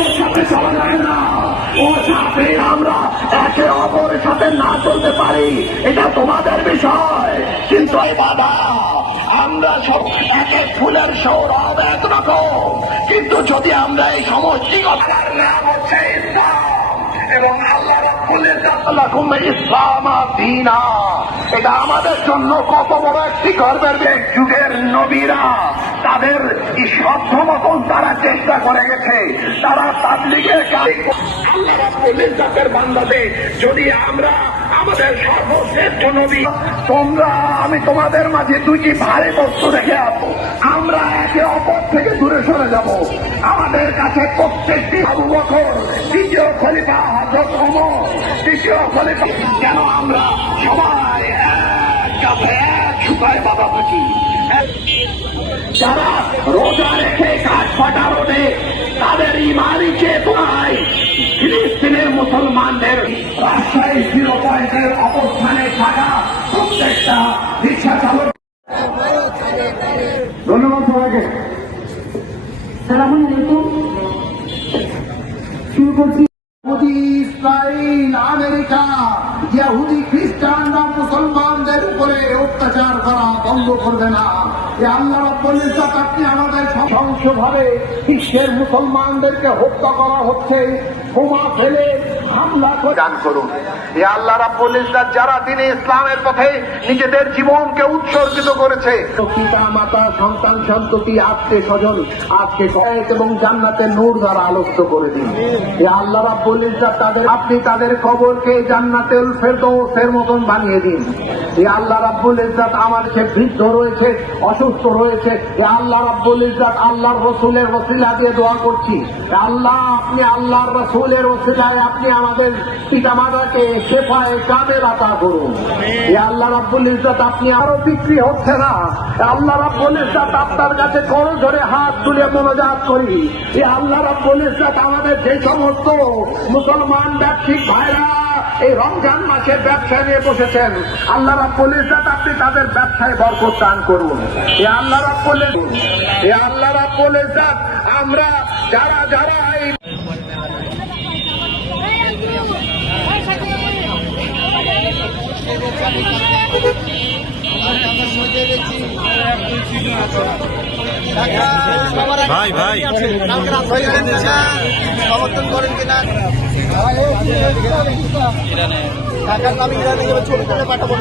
ওর সাথে চলা যাবে না। ওর সাথে আমরা একে অপরের সাথে না চলতে পারি, এটা তোমাদের বিষয়। কিন্তু এই বাবা, আমরা সব এক এক ফুলের সৌরভ একরকম, কিন্তু যদি আমরা এই সমষ্টিগতার নাম হচ্ছে ইসলাম এবং আল্লাহ রাব্বুল ইসলাম দীনা, এটা আমাদের জন্য কত বড় একটি গর্বের। যুগের নবীরা তাদের সাধ্য মতন তারা চেষ্টা করে গেছে, তারা তাবলীগের কাজ। আল্লাহ রাব্বুল ইজ্জতের বান্দাদের যদি আমরা আমাদের সর্বশ্রেষ্ঠ নবী, তোমরা আমি তোমাদের মাঝে দুইটি ভারী বস্তু রেখে আসবো, আমরা একে অপর থেকে দূরে সরে যাব। আমাদের কাছে প্রত্যেকটি আবু বকর, দ্বিতীয় খলিফা হযরত ওমর, তৃতীয় খলিফা, কেন আমরা সবাই এক কাছে এক সুতায় বাঁধা থাকি। যারা রোজা রেখে কাঠ ফাটা রোদে তাদের ইমানি চেতনায় ফিলিস্তিনের মুসলমানদের রাজশাহী 0 পয়েন্টের অবস্থানে থাকা প্রত্যেকটা রিক্সা চালক। ধন্যবাদ সবাইকে। সালামু আলাইকুম। শুরু করছি। ইসরায়েল, আমেরিকা, ইহুদি খ্রিস্টানরা মুসলমানদের উপরে অত্যাচার করা বন্ধ করবে না। আল্লাহ রাব্বুল ইজ্জত আপনি আমাদের সহিংসভাবে বিশ্বের মুসলমানদেরকে হত্যা করা হচ্ছে, বোমা ফেলে হামলা দান করুন। এ আল্লাহ রাব্বুল ইজ্জত যারা দিনে ইসলামের পথে নিজেদের জীবনকে উৎসর্গিত করেছে, পিতা মাতা সন্তান সন্ততি আত্মীয় স্বজন আজকে সহায়ক এবং জান্নাতের নূর দ্বারা আলোকিত করে দিন। এ আল্লাহ রাব্বুল ইজ্জত আপনি তাদের কবরকে জান্নাতুল ফেরদৌসের মতন বানিয়ে দিন। এ আল্লাহ রাব্বুল ইজ্জত আমার সে বৃদ্ধ রয়েছে, অসুস্থ রয়েছে, এ আল্লাহ রাব্বুল ইজ্জত আল্লাহর রসুলের ওসিলা দিয়ে দোয়া করছি। আল্লাহ আপনি আল্লাহর রসুলের ওসিলায় আপনি আমাদের পিতামাতাকে শেফায়ে কামেল আতা করুন। এ আল্লাহ রাব্বুল ইজ্জত আপনি আরো বিক্রি হচ্ছে না। আল্লাহ রাব্বুল ইজ্জত আপনার কাছে করো ধরে হাত তুলে মোনাজাত করি। এ আল্লাহ রাব্বুল ইজ্জত আমাদের যে সমস্ত মুসলমান ব্যবসায়িক ভাইরা এই রমজান মাসে ব্যবসা নিয়ে বসেছেন, আল্লাহ রাব্বুল ইজ্জত আপনি তাদের ব্যবসায় বরকত দান করুন। এ আল্লাহ রাব্বুল ইজ্জত আমরা যারা যারা এই ভাই ভাই সমর্থন করেন কিনা টাকার নামে ইরানে ছোট করে পাঠাবো।